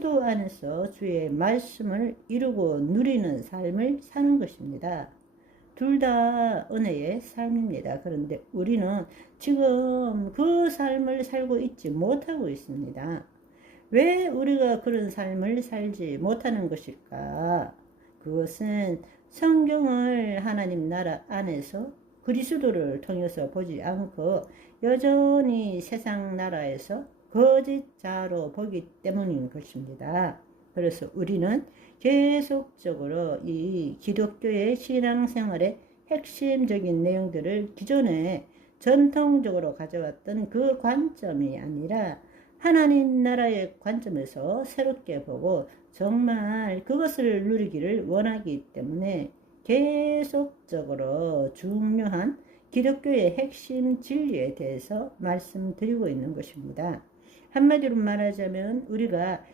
그리스도 안에서 주의 말씀을 이루고 누리는 삶을 사는 것입니다. 둘 다 은혜의 삶입니다. 그런데 우리는 지금 그 삶을 살고 있지 못하고 있습니다. 왜 우리가 그런 삶을 살지 못하는 것일까? 그것은 성경을 하나님 나라 안에서 그리스도를 통해서 보지 않고 여전히 세상 나라에서 거짓자로 보기 때문인 것입니다. 그래서 우리는 계속적으로 이 기독교의 신앙생활의 핵심적인 내용들을 기존에 전통적으로 가져왔던 그 관점이 아니라 하나님 나라의 관점에서 새롭게 보고 정말 그것을 누리기를 원하기 때문에 계속적으로 중요한 기독교의 핵심 진리에 대해서 말씀드리고 있는 것입니다. 한마디로 말하자면 우리가